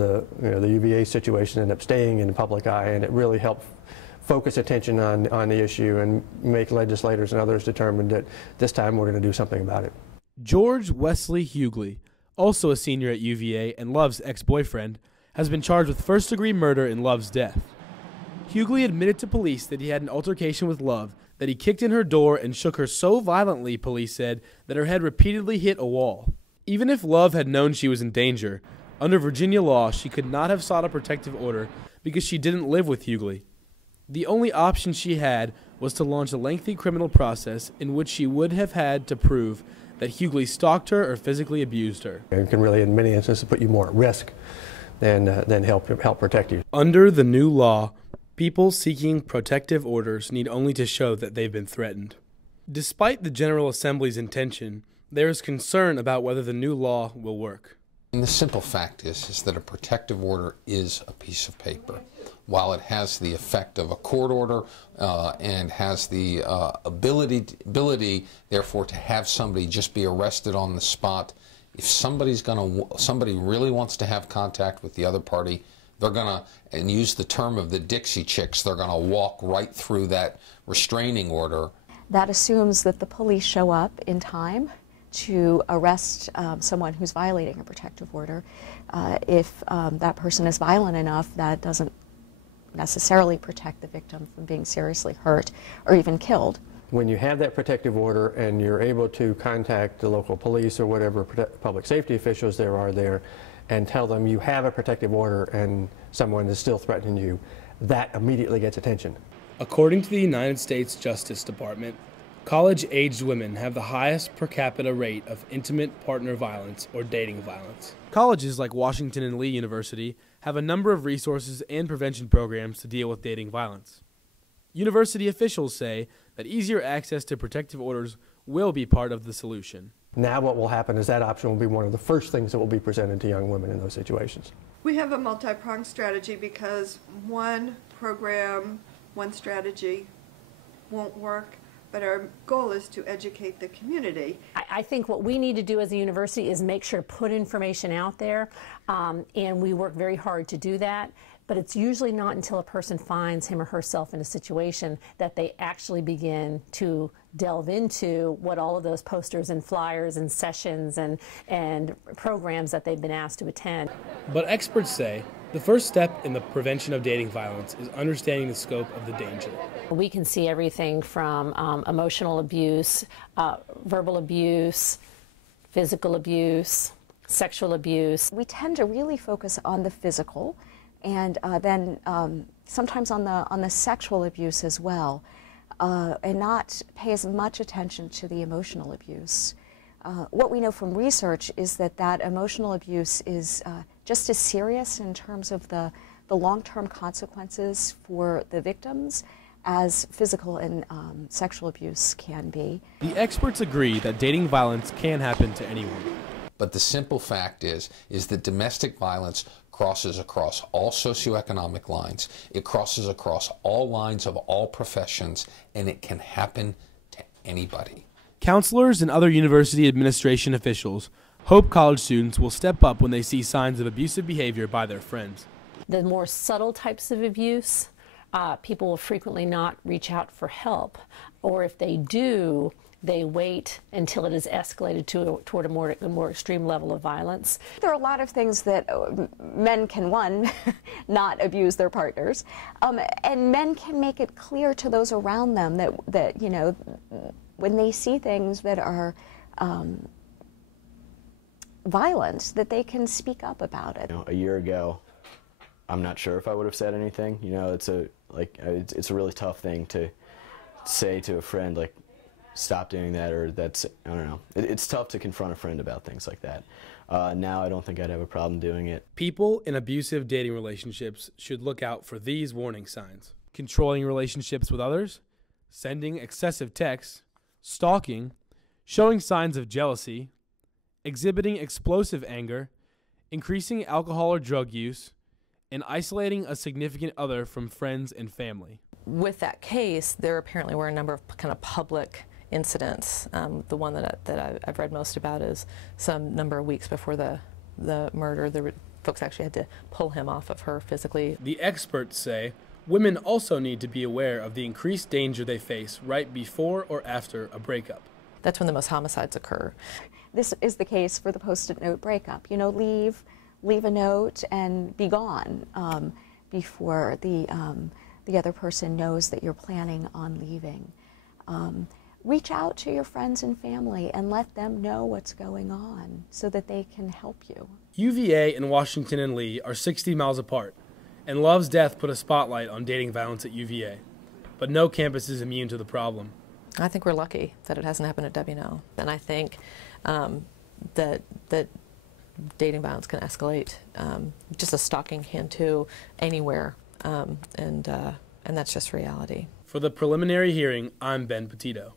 the UVA situation ended up staying in the public eye, and it really helped focus attention on the issue and make legislators and others determine that this time we're going to do something about it. George Wesley Hughley, also a senior at UVA and Love's ex-boyfriend, has been charged with first-degree murder in Love's death. Hughley admitted to police that he had an altercation with Love, that he kicked in her door and shook her so violently, police said, that her head repeatedly hit a wall. Even if Love had known she was in danger, under Virginia law, she could not have sought a protective order because she didn't live with Hughley. The only option she had was to launch a lengthy criminal process in which she would have had to prove that Hughley stalked her or physically abused her. It can really, in many instances, put you more at risk than help protect you. Under the new law, people seeking protective orders need only to show that they've been threatened. Despite the General Assembly's intention, there is concern about whether the new law will work. And the simple fact is that a protective order is a piece of paper. While it has the effect of a court order and has the ability, therefore, to have somebody just be arrested on the spot, if somebody really wants to have contact with the other party, they're gonna, and use the term of the Dixie Chicks, they're gonna walk right through that restraining order. That assumes that the police show up in time to arrest someone who's violating a protective order. If that person is violent enough, that doesn't necessarily protect the victim from being seriously hurt or even killed. When you have that protective order and you're able to contact the local police or whatever public safety officials there are there and tell them you have a protective order and someone is still threatening you, that immediately gets attention. According to the United States Justice Department, college-aged women have the highest per capita rate of intimate partner violence or dating violence. Colleges like Washington and Lee University have a number of resources and prevention programs to deal with dating violence. University officials say that easier access to protective orders will be part of the solution. Now what will happen is that option will be one of the first things that will be presented to young women in those situations. We have a multi-pronged strategy because one program, one strategy won't work, but our goal is to educate the community. I think what we need to do as a university is make sure to put information out there, and we work very hard to do that. But it's usually not until a person finds him or herself in a situation that they actually begin to delve into what all of those posters and flyers and sessions and programs that they've been asked to attend. But experts say the first step in the prevention of dating violence is understanding the scope of the danger. We can see everything from emotional abuse, verbal abuse, physical abuse, sexual abuse. We tend to really focus on the physical and then sometimes on the sexual abuse as well, and not pay as much attention to the emotional abuse. What we know from research is that emotional abuse is just as serious in terms of the long-term consequences for the victims as physical and sexual abuse can be. The experts agree that dating violence can happen to anyone. But the simple fact is that domestic violence crosses across all socioeconomic lines. It crosses across all lines of all professions, and it can happen to anybody. Counselors and other university administration officials hope college students will step up when they see signs of abusive behavior by their friends. The more subtle types of abuse, people will frequently not reach out for help, or if they do, they wait until it is escalated toward a more extreme level of violence. There are a lot of things that men can, not abuse their partners, and men can make it clear to those around them that you know, when they see things that are violent, that they can speak up about it. You know, a year ago, I'm not sure if I would have said anything. You know, it's a really tough thing to say to a friend, like, stop doing that, or that's, I don't know. It's tough to confront a friend about things like that. Now I don't think I'd have a problem doing it. People in abusive dating relationships should look out for these warning signs: controlling relationships with others, sending excessive texts, stalking, showing signs of jealousy, exhibiting explosive anger, increasing alcohol or drug use, and isolating a significant other from friends and family. With that case, there apparently were a number of kind of public incidents. The one that I've read most about is some number of weeks before the murder, folks actually had to pull him off of her physically. The experts say women also need to be aware of the increased danger they face right before or after a breakup. That's when the most homicides occur. This is the case for the Post-it note breakup. You know, leave a note and be gone before the other person knows that you're planning on leaving. Reach out to your friends and family and let them know what's going on so that they can help you. UVA and Washington and Lee are 60 miles apart, and Love's death put a spotlight on dating violence at UVA. But no campus is immune to the problem. I think we're lucky that it hasn't happened at W&L. And I think that dating violence can escalate, just a stalking can too, anywhere, and that's just reality. For the preliminary hearing, I'm Ben Petito.